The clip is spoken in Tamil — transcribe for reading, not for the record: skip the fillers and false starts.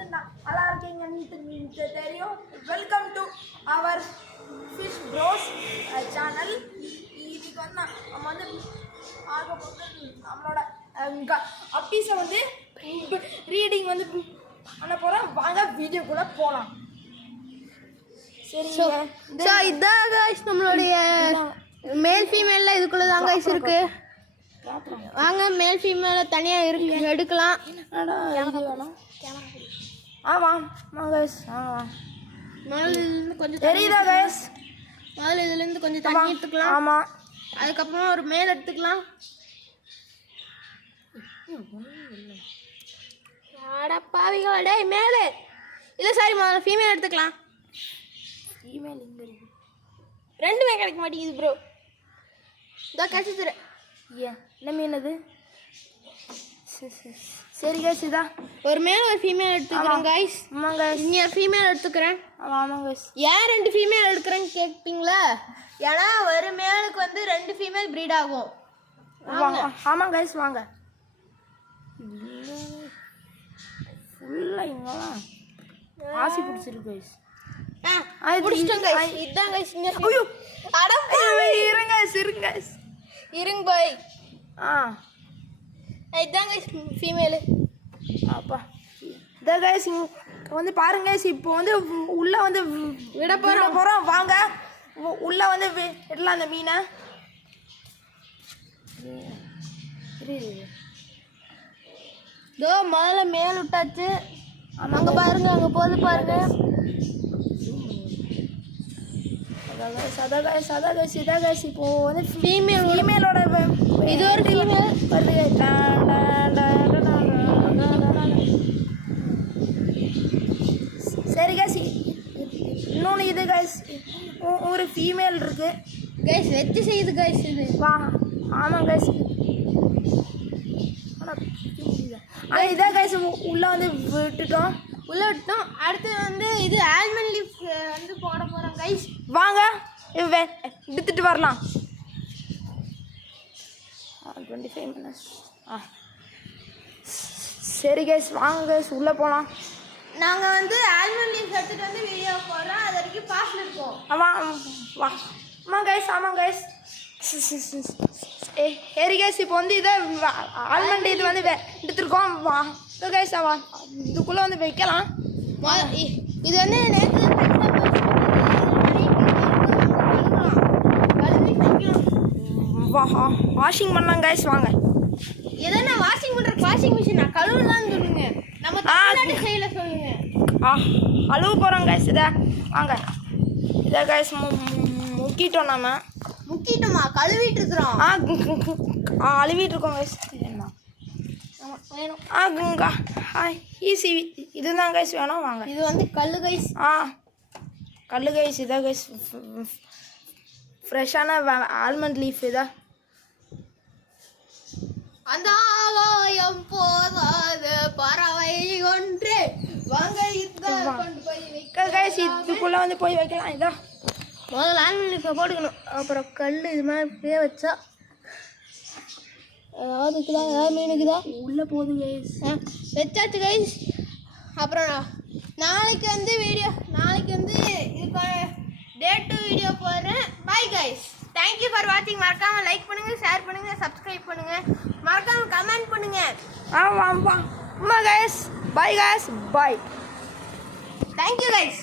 வந்து நல்லா இருக்கீங்கன்னு தெரியும். Welcome to our fish bros channel. இதுக்கு வந்து நம்ம வந்து நம்மளோட அப்பீஸை வந்து ரீடிங் வந்து பண்ண போகிறோம். வாங்க வீடியோக்குள்ளே போகலாம். சரி, ஸோ இதான் கைஸ் நம்மளுடைய மேல் ஃபீமேலில் இதுக்குள்ளே தான் கைஸ் இருக்குது. வாங்க மேல் ஃபீமேல தனியாக இருக்கு எடுக்கலாம். முதல்ல கொஞ்சம் தெரியுதா கைஸ்? முதல்ல இதுலேருந்து கொஞ்சம் தண்ணி எடுத்துக்கலாம். ஆமாம், அதுக்கப்புறம் ஒரு மேல் எடுத்துக்கலாம். பாவிகளே மேலே இல்லை, சாரி, முதல்ல ஃபீமேல் எடுத்துக்கலாம். ஃபீமேல் இங்கே இருக்கு. ரெண்டுமே கிடைக்க மாட்டேங்குது ப்ரோ. இதோ கிடைச்சிதுரு. என்ன மீன் அது? சரி கைஸ், இதா ஒரு மேல் ஒரு ஃபீமேல் எடுத்துக்கிறேன் கைஸ். ஆமாம் கைஸ், இங்கே ஃபீமேல் எடுத்துக்கிறேன். ஆமாம் கைஸ். ஏன் 2 ஃபீமேல் எடுக்கிறேன்னு கேட்பீங்களா? ஏன்னா ஒரு மேலுக்கு வந்து 2 ஃபீமேல் ப்ரீட் ஆகும். ஆமாம் கைஸ், வாங்க. ஃபுல்லாக இங்கெல்லாம் ஆசி பிடிச்சிருக்கு கைஸ். இதுதான் கைஸ். இருங்க இருங்க இருங்க பாய். இதுதான் கைஸ் ஃபீமேலு. அப்பா இந்த கைஸ் வந்து பாருங்க கைஸ், இப்போ வந்து உள்ளே வந்து விட போகிறோம். வாங்க உள்ளே வந்து விடலாம் அந்த மீனை. இதோ முதல்ல மேல் விட்டாச்சு. அங்கே பாருங்க, அங்கே போது பாருங்க. சதா கைஸ் இதா கைஸ், இப்போ வந்து ஃபீமேலோட இது ஒரு ஃபீமேல் வருது. சரி கைஸ், இன்னொன்று இது கைஸ், ஒரு ஃபீமேல் இருக்கு கைஸ். வச்சு செய்யுது கைஸ் இது. வா, ஆமாம் கைஸ். இதா கைஸ் உள்ளே வந்து விட்டுட்டோம். அடுத்து வந்து இது ஆல்மண்ட் லீஃப் வந்து போட போகிறோம் கைஸ். வாங்க எடுத்துட்டு வரலாம். 25 minutes. சரி கைஸ், வாங்க கைஸ் உள்ளே போகலாம். நாங்கள் வந்து ஆல்மண்ட் லீஃப் எடுத்துகிட்டு வந்து வீடியோ போடுறோம். அது வரைக்கும் பாஸ்டில் இருக்கோம். ஆமாம் கைஸ், ஆமாம் கைஸ். சரி கைஸ், இப்போ வந்து இதை ஆல்மண்ட் இது வந்து எடுத்துருக்கோம். வா கைஸ், வா இதுக்குள்ளே வந்து வைக்கலாம். இது வந்து நேற்று வாஷிங் பண்ணலாம் கைஸ். வாங்க. எதனா வாஷிங் பண்ணுறதுக்கு வாஷிங் மிஷின் கழுவுலான்னு சொல்லுங்க. நம்ம தமிழ்நாட்டு செய்யல சொல்லுங்க. அழுவு போகிறோம் கைஸ். இதை வாங்க. இதை கைஸ் முக்கிட்டோம். முக்கிட்டோமா? கழுவிட்டு இருக்கிறோம். அழுவிட்டு இருக்கோம் கைஸ். வேணும். ஈஸி இதுதான் கைஸ் வேணும். வாங்க. இது வந்து கல்லு கைஸ். கல்லு கைஸ். இதான் கைஸ் ஃப்ரெஷ்ஷான ஆல்மண்ட் லீஃப். இதா அந்த ஆகாயம் போதாத பறவை ஒன்று வாங்க. இதுதான் கொண்டு போய் வைக்க கைஸ், இதுக்குள்ளே வந்து போய் வைக்கலாம். இதா முதல்ல ஆல்மண்ட் லீஃபை போட்டுக்கணும். அப்புறம் கல் இது மாதிரி அப்படியே வச்சா ஏதாவது இருக்குதா? ஏதாவது மீன் இருக்குதா? உள்ளே போகுது கைஸ். வச்சாச்சு கைஸ். அப்புறம் நாளைக்கு வந்து இதுக்கான டேட்டு வீடியோ போடுறேன். பை கைஸ், தேங்க்யூ ஃபார் வாட்சிங். மறக்காமல் லைக் பண்ணுங்கள், ஷேர் பண்ணுங்கள், சப்ஸ்கிரைப் பண்ணுங்கள், மறக்காமல் கமெண்ட் பண்ணுங்கள். ஆமாம் guys. Bye guys. Bye. Thank you guys.